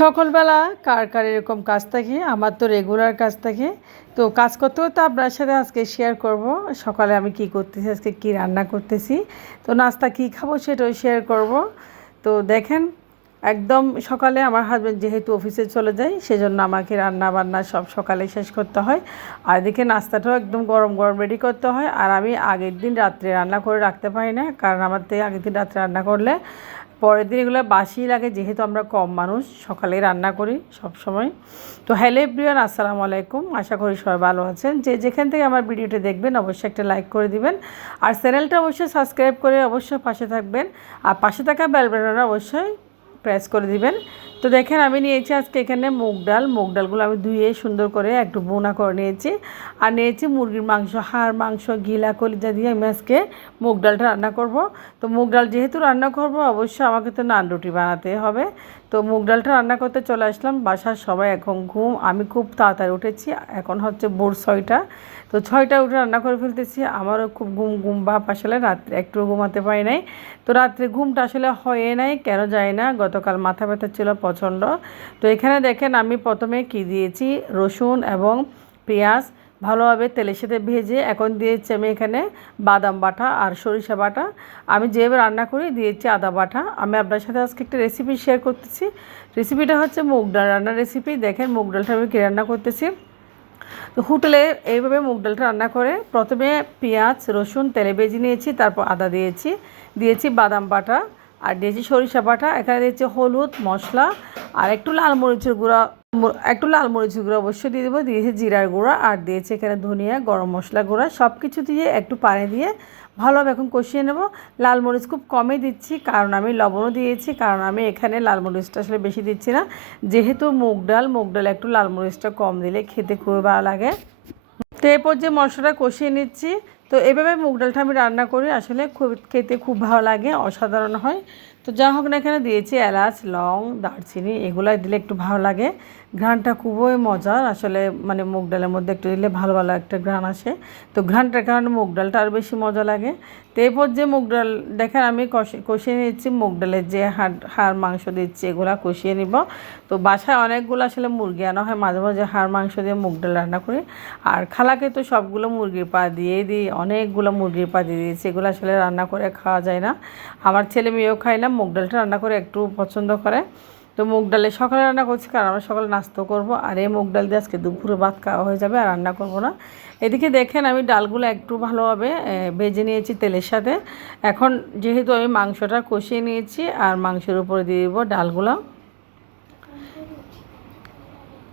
সকালবেলা কার কার এরকম কাজ থাকে? আমার তো রেগুলার কাজ থাকে। তো কাজ করতে করতে আপনার সাথে আজকে শেয়ার করব সকালে আমি কি করতেছি, আজকে কি রান্না করতেছি। তো নাস্তা কি খাবো সেটাও শেয়ার করব। তো দেখেন, একদম সকালে আমার হাজব্যান্ড যেহেতু অফিসে চলে যায়, সেজন্য আমাকে রান্না বান্না সব সকালে শেষ করতে হয়। আর এদিকে নাস্তাটাও একদম গরম গরম রেডি করতে হয়। আর আমি আগের দিন রাত্রে রান্না করে রাখতে পারি না, কারণ আমার থেকে আগের দিন রাত্রে রান্না করলে পরের দিন এগুলো বাসি লাগে, যেহেতু আমরা কম মানুষ সকালে রান্না করি সব সময়। তো হ্যালো এভরিওয়ান, আসসালামু আলাইকুম। আশা করি সবাই ভালো আছেন। যে যেখান থেকে আমার ভিডিওটি দেখবেন অবশ্যই একটা লাইক করে দিবেন, আর চ্যানেলটা অবশ্যই সাবস্ক্রাইব করে অবশ্যই পাশে থাকবেন, আর পাশে থাকা বেল বাটনটা অবশ্যই প্রেস করে দিবেন। তো দেখেন, আমি নিয়েছি আজকে এখানে মুগ ডালগুলো আমি ধুয়ে সুন্দর করে একটু বোনা করে নিয়েছি। আর নিয়েছি মুরগির মাংস, হাড় মাংস, গিলা কলিজা দিয়ে আমি আজকে মুগ ডালটা রান্না করব। তো মুগ ডাল যেহেতু রান্না করব, অবশ্যই আমাকে তো নান রুটি বানাতে হবে। তো মুগ ডালটা রান্না করতে চলে আসলাম। বাসার সবাই এখন ঘুম, আমি খুব তাড়াতাড়ি উঠেছি। এখন হচ্ছে ভোর 6টা। তো 6টায় উঠে রান্না করে ফেলতেছি। আমারও খুব ঘুম ভাব, আসলে রাত্রে একটু ঘুমাতে পারি নাই। তো রাত্রে ঘুমটা আসলে হয়ে নাই, কেন যায় না, গতকাল মাথা ব্যথা ছিল প্রচণ্ড। তো এখানে দেখেন, আমি প্রথমে কি দিয়েছি, রসুন এবং পেঁয়াজ ভালোভাবে তেলের সাথে ভেজে এখন দিয়েছি আমি এখানে বাদাম বাটা আর সরিষা বাটা। আমি যেভাবে রান্না করি দিয়েছি আদা বাটা। আমি আপনার সাথে আজকে একটা রেসিপি শেয়ার করতেছি। রেসিপিটা হচ্ছে মুগ ডাল রান্নার রেসিপি। দেখেন মুগ ডালটা আমি কী রান্না করতেছি। তো হোটেলে এইভাবে মুগ ডালটা রান্না করে প্রথমে পেঁয়াজ রসুন তেলে ভেজে নিয়েছি, তারপর আদা দিয়েছি বাদাম বাটা, আর দিয়েছি সরিষা বাটা। এখানে দিয়েছি হলুদ মশলা আর একটু লাল মরিচের গুঁড়া অবশ্যই দিয়ে দেবো। দিয়েছি জিরার গুঁড়া, আর দিয়েছি এখানে ধনিয়া গরম মশলা গুঁড়া, সব কিছু দিয়ে একটু পানি দিয়ে ভালোভাবে এখন কষিয়ে নেব। লাল মরিচ খুব কমই দিচ্ছি, কারণ আমি লবণও দিয়েছি, কারণ আমি এখানে লাল মরিচটা আসলে বেশি দিচ্ছি না, যেহেতু মুগ ডাল একটু লাল মরিচটা কম দিলে খেতে খুবই ভালো লাগে। তো এরপর যে মশলাটা কষিয়ে নিচ্ছি। তো এভাবে মুগ ডালটা আমি রান্না করি, আসলে খেতে খুব ভালো লাগে, অসাধারণ হয়। তো যা হোক না, এখানে দিয়েছি এলাচ লং দারচিনি, এগুলো দিলে একটু ভালো লাগে, ঘ্রাণটা খুবই মজার আসলে। মানে মুগ ডালের মধ্যে একটু দিলে ভালো ভালো একটা ঘ্রাণ আসে। তো ঘ্রাণটার কারণে মুগ ডালটা আরও বেশি মজা লাগে। তো এরপর যে মুগ ডাল দেখেন আমি কষিয়ে নিচ্ছি, মুগ ডালের যে হাড় মাংস দিচ্ছি এগুলো কষিয়ে নিব। তো বাসায় অনেকগুলো আসলে মুরগি আনা হয়, মাঝে মাঝে হাড় মাংস দিয়ে মুগ ডাল রান্না করি। আর খালাকে তো সবগুলো মুরগির পা দিয়ে দিই, অনেকগুলো মুরগির পা দিয়ে দিয়েছি, এগুলো আসলে রান্না করে খাওয়া যায় না। আমার ছেলে মেয়েও খায় না, মুগ ডালটা রান্না করে একটু পছন্দ করে। তো মুগ ডালে সকালে রান্না করছি, কারণ আমরা সকালে নাস্তা করব, আর এই মুগ ডাল দিয়ে আজকে দুপুরে ভাত খাওয়া হয়ে যাবে, আর রান্না করব না। এদিকে দেখেন আমি ডালগুলো একটু ভালোভাবে ভেজে নিয়েছি তেলের সাথে। এখন যেহেতু আমি মাংসটা কষিয়ে নিয়েছি, আর মাংসের উপরে দিয়ে দেবো ডালগুলো।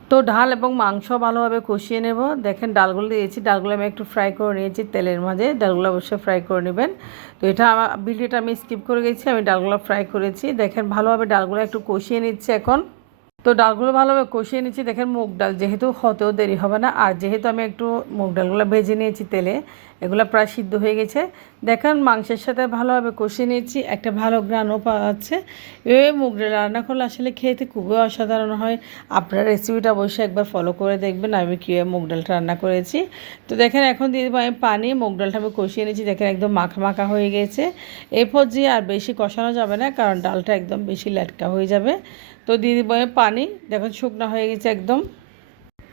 তো ডাল এবং মাংস ভালোভাবে কষিয়ে নেব। দেখেন ডালগুলো দিয়েছি, ডালগুলো আমি একটু ফ্রাই করে নিয়েছি তেলের মাঝে, ডালগুলো অবশ্যই ফ্রাই করে নেবেন। তো এটা আমার ভিডিওটা আমি স্কিপ করে গেছি, আমি ডালগুলো ফ্রাই করেছি। দেখেন ভালোভাবে ডালগুলো একটু কষিয়ে নিচ্ছে এখন। তো ডালগুলো ভালোভাবে কষিয়ে নিচ্ছি। দেখেন মুগ ডাল যেহেতু হতেও দেরি হবে না, আর যেহেতু আমি একটু মুগ ডালগুলো ভেজে নিয়েছি তেলে, এগুলো প্রায় সিদ্ধ হয়ে গেছে। দেখেন মাংসের সাথে ভালোভাবে কষিয়ে নিয়েছি, একটা ভালো ঘ্রাণও পাওয়া যাচ্ছে। এভাবে মুগ ডাল রান্না করলে আসলে খেতে খুবই অসাধারণ হয়। আপনারা রেসিপিটা অবশ্যই একবার ফলো করে দেখবেন আমি কীভাবে মুগ ডালটা রান্না করেছি। তো দেখেন এখন দিয়ে দেবো আমি পানি। মুগ ডালটা আমি কষিয়ে নিয়েছি, দেখেন একদম মাখা মাখা হয়ে গেছে। এরপর যে আর বেশি কষানো যাবে না, কারণ ডালটা একদম বেশি লেটকা হয়ে যাবে। তো দিয়ে দিব পানি, দেখুন শুকনো হয়ে গেছে একদম।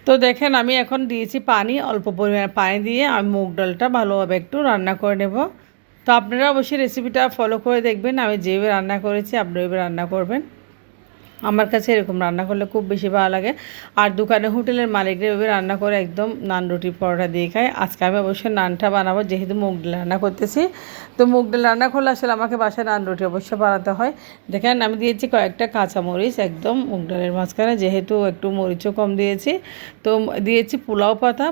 তো দেখেন আমি এখন দিয়েছি পানি, অল্প পরিমাণে পানি দিয়ে আমি মুগ ডালটা ভালোভাবে একটু রান্না করে নেব। তো আপনারা অবশ্যই রেসিপিটা ফলো করে দেখবেন, আমি যেভাবে রান্না করেছি আপনারা এভাবে রান্না করবেন। আমার কাছে এরকম রান্না করলে খুব বেশি ভালো লাগে। আর দোকানে হোটেলের মালিকরা এভাবে রান্না করে একদম নান রুটি পরোটা দিয়ে খায়। আজকে আমি অবশ্যই নানটা বানাবো, যেহেতু মুগ ডাল রান্না করতেছি। তো মুগ ডাল রান্না করলে আসলে আমাকে বাসায় নান রুটি অবশ্যই বানাতে হয়। দেখেন আমি দিয়েছি কয়েকটা কাঁচামরিচ একদম মুগ ডালের মাঝখানে, যেহেতু একটু মরিচও কম দিয়েছি। তো দিয়েছি পোলাও পাতা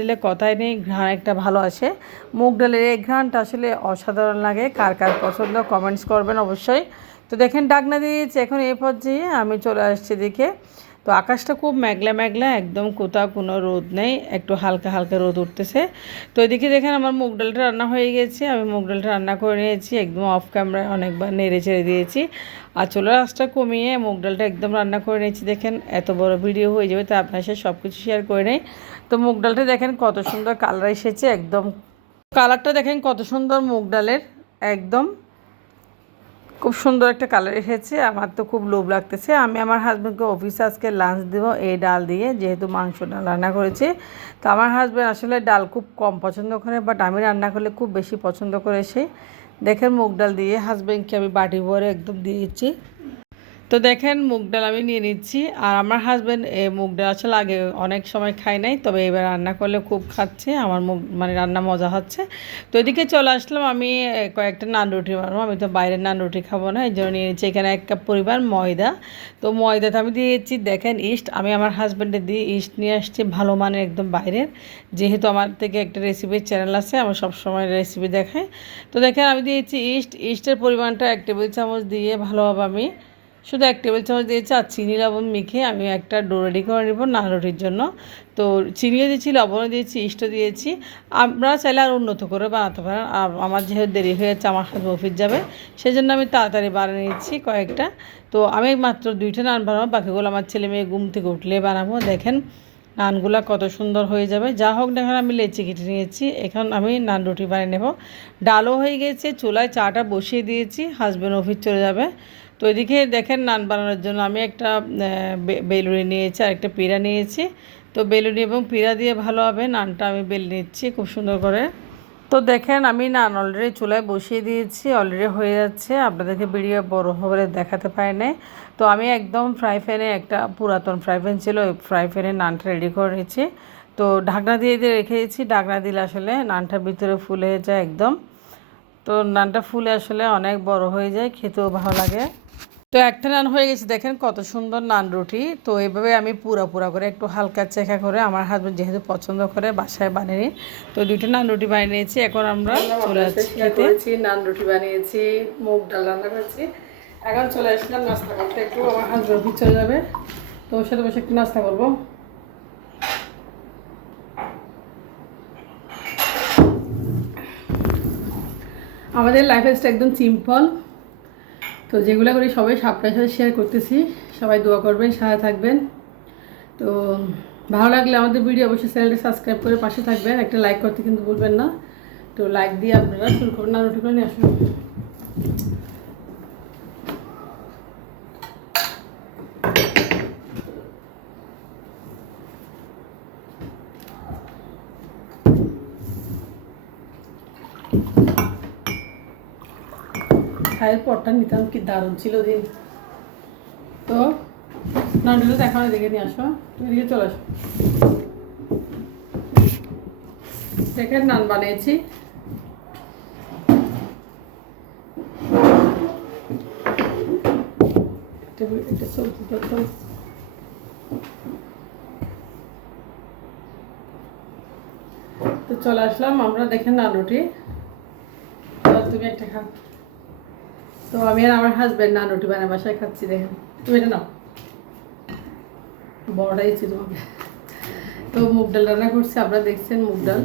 দিলে কথাই নেই, ঘ্রাণ একটা ভালো আসে। মুগ ডালের এই ঘ্রাণটা আসলে অসাধারণ লাগে। কার কার পছন্দ কমেন্টস করবেন অবশ্যই। তো দেখেন ডাকনা দিয়েছি, এখন এই পর্যায়ে আমি চলে আসছি দিকে। তো আকাশটা খুব মেঘলা মেঘলা, একদম কোথাও কোনো রোদ নেই, একটু হালকা হালকা রোদ উঠতেছে। তো এদিকে দেখেন আমার মুগ ডালটা রান্না হয়ে গেছে, আমি মুগ ডালটা রান্না করে নিয়েছি, একদম অফ ক্যামেরায় অনেকবার নেড়ে চেড়ে দিয়েছি। আর চুলার আঁচটা কমিয়ে মুগ ডালটা একদম রান্না করে নিয়েছি। দেখেন এত বড় ভিডিও হয়ে যাবে, তো আপনার সাথে সব কিছু শেয়ার করে নেই। তো মুগ ডালটা দেখেন কত সুন্দর কালার এসেছে, একদম কালারটা দেখেন কত সুন্দর মুগ ডালের, একদম খুব সুন্দর একটা কালার এসেছে, আমার তো খুব লোভ লাগতেছে। আমি আমার হাজব্যান্ডকে অফিসে আজকে লাঞ্চ দেবো এই ডাল দিয়ে, যেহেতু মাংস ডাল রান্না করেছি। তো আমার হাজব্যান্ড আসলে ডাল খুব কম পছন্দ করে, বাট আমি রান্না করলে খুব বেশি পছন্দ করে সে। দেখেন মুগ ডাল দিয়ে হাজব্যান্ডকে আমি বাটি ভরে একদম দিয়েছি। তো দেখেন মুগ ডাল আমি নিয়ে নিচ্ছি। আর আমার হাজব্যান্ড মুগ ডাল আসলে আগে অনেক সময় খায় নাই, তবে এবার রান্না করলে খুব খাচ্ছে, আমার মুগ মানে রান্না মজা হচ্ছে। তো এদিকে চলে আসলাম, আমি কয়েকটা নান রুটি বানাবো। আমি তো বাইরের নান রুটি খাবো না, এই জন্য নিয়ে নিচ্ছি এখানে 1 কাপ পরিমাণ ময়দা। তো ময়দাটা আমি দিয়েছি দেখেন ইস্ট, আমি আমার হাজব্যান্ডে দিয়ে ইস্ট নিয়ে আসছি ভালো মানের একদম বাইরের, যেহেতু আমার থেকে একটা রেসিপির চ্যানেল আছে, আমার সবসময় রেসিপি দেখায়। তো দেখেন আমি দিয়েছি ইস্টের পরিমাণটা 1 টেবিল চামচ দিয়ে ভালোভাবে আমি শুধু 1 টেবিল চামচ দিয়েছি। আর চিনি লবণ মেখে আমি একটা ডো রেডি করে নেব নান রুটির জন্য। তো চিনিও দিয়েছি, লবণও দিয়েছি, ইস্টও দিয়েছি। আপনারা চাইলে আর উন্নত করে বানাতে পারেন। আর আমার যেহেতু দেরি হয়ে যাচ্ছে, আমার হাজব্যান্ড অফিস যাবে, সেই জন্য আমি তাড়াতাড়ি বানিয়ে নিচ্ছি কয়েকটা। তো আমি মাত্র 2টা নান বানাবো, বাকিগুলো আমার ছেলে মেয়ে ঘুম থেকে উঠলে বানাবো। দেখেন নানগুলো কত সুন্দর হয়ে যাবে। যা হোক দেখেন আমি লেচি কেটে নিয়েছি, এখন আমি নান রুটি বানিয়ে নেব। ডালও হয়ে গেছে, চুলায় চাটা বসিয়ে দিয়েছি, হাজব্যান্ড অফিস চলে যাবে। তো এদিকে দেখেন নান বানানোর জন্য আমি একটা বেলুনি নিয়েছি আর একটা পিঁড়া নিয়েছি। তো বেলুনি এবং পিঁড়া দিয়ে ভালোভাবে নানটা আমি বেলে নিচ্ছি খুব সুন্দর করে। তো দেখেন আমি নান অলরেডি চুলায় বসিয়ে দিয়েছি, অলরেডি হয়ে যাচ্ছে। আপনাদেরকে ভিডিও বড় হলে দেখাতে পারি নাই। তো আমি একদম ফ্রাই প্যানে, একটা পুরাতন ফ্রাই প্যান ছিল, ওই ফ্রাই প্যানে নানটা রেডি করে নিয়েছি। তো ঢাকনা দিয়ে রেখে দিয়েছি, ঢাকনা দিলে আসলে নানটার ভিতরে ফুলে যায় একদম। তো নানটা ফুলে আসলে অনেক বড় হয়ে যায়, খেতেও ভালো লাগে। তো একটা নান হয়ে গেছে, দেখেন কত সুন্দর নান রুটি। তো এইভাবে আমি পুরা করে একটু হালকা চেখা করে, আমার হাজব্যান্ড যেহেতু পছন্দ করে বাসায় বানিয়ে, তো 2টা নান রুটি বানিয়েছি। এখন আমরা চলে আসছি খেতে। নান রুটি বানিয়েছি, মুগ ডাল রান্না করেছি, এখন চলে আসলাম নাস্তা করতে। একটু আমার হাজব্যান্ড অফিস চলে যাবে, তো ওর সাথে বসে একটু নাস্তা করবো। আমাদের লাইফস্টাইল একদম সিম্পল, তো যেগুলো করি সবাই আপনার সাথে শেয়ার করতেছি। সবাই দোয়া করবেন, সাথে থাকবেন। তো ভালো লাগলে আমাদের ভিডিও অবশ্যই চ্যানেলটি সাবস্ক্রাইব করে পাশে থাকবেন, একটা লাইক করতে কিন্তু ভুলবেন না। তো লাইক দিয়ে আপনারা শুরু করুন, না রুটি করে নিয়ে আসুন। খায়ের পরটা নিতাম, কি দারুণ ছিল দিন। তো নানগুলো এখন এদিকে নিয়ে আসো, তুমি এদিকে চলে আসো। দেখেন নান বানিয়েছি, একটা সবজি করতাম। তো চলে আসলাম আমরা, দেখেন নান রুটি। তুমি একটা খাও। তো আমি আর আমার হাজব্যান্ড নান রুটি বানায় বাসায় খাচ্ছি, দেখেন। তুমি এটা নাও, বড়টা দিচ্ছি তোমাকে। তো মুগ ডাল রান্না করছি, আপনারা দেখছেন মুগ ডাল।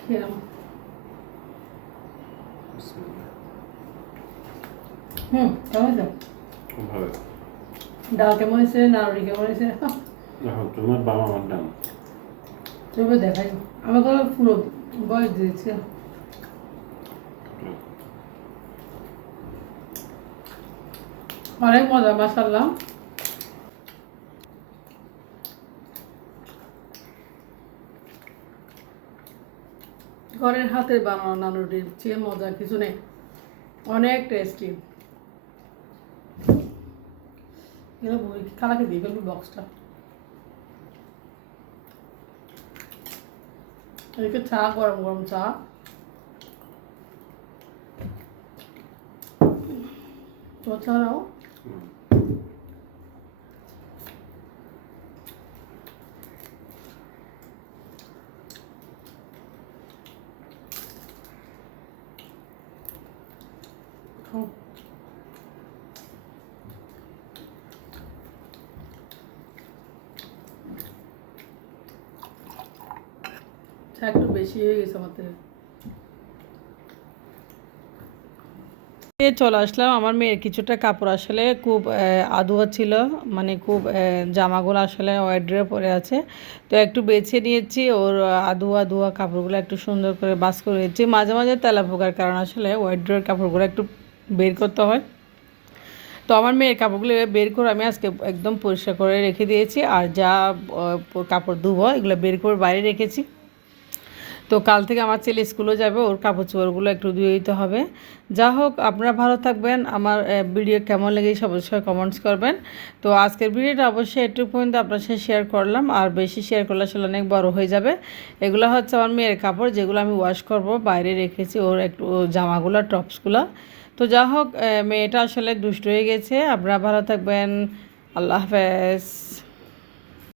খেয়ে নাও। কেমন দাও? ডাল কেমন হয়েছে, নান রুটি কেমন হয়েছে? তোমার বাবা আমার ডাল তুমি দেখাই, আমার কোনো পুরো বয়স দিয়েছি। অনেক মজা, মাশাআল্লাহ। ঘরের হাতের বানানো নান রুটির চেয়ে মজা কিছু নেই, অনেক টেস্টি। বই খালাকে দিয়ে ফেলবো বক্সটা। এদিকে চা, গরম গরম চা। তো চা নাও। চা একটু বেশি হয়ে গেছে আমার থেকে। চলে আসলাম, আমার মেয়ের কিছুটা কাপড় আসলে খুব আধুয়া ছিল, মানে খুব জামাগুলো আসলে ওয়াইড্রে পরে আছে। তো একটু বেছে নিয়েছি, ওর আধুয়া কাপড়গুলো একটু সুন্দর করে বাস করে নিয়েছি। মাঝে মাঝে তেলা পোকার কারণ আসলে ওয়াইড্রের কাপড়গুলো একটু বের করতে হয়। তো আমার মেয়ের কাপড়গুলো বের করে আমি আজকে একদম পরিষ্কার করে রেখে দিয়েছি, আর যা কাপড় ধুবো এগুলো বের করে বাইরে রেখেছি। তো কাল থেকে আমার ছেলে স্কুলে যাবে, ওর কাপড় চোপড়গুলো একটু ধুয়ে দিতে হবে। যা হোক, আপনারা ভালো থাকবেন। আমার ভিডিও কেমন লেগে অবশ্যই কমেন্টস করবেন। তো আজকের ভিডিওটা অবশ্যই একটু পর্যন্ত আপনার সাথে শেয়ার করলাম, আর বেশি শেয়ার করলে আসলে অনেক বড় হয়ে যাবে। এগুলো হচ্ছে আমার মেয়ের কাপড়, যেগুলো আমি ওয়াশ করব, বাইরে রেখেছি ওর একটু জামাগুলো, টপসগুলো। তো যা হোক, মেয়েটা আসলে দুষ্ট হয়ে গেছে। আপনারা ভালো থাকবেন। আল্লাহ হাফেজ।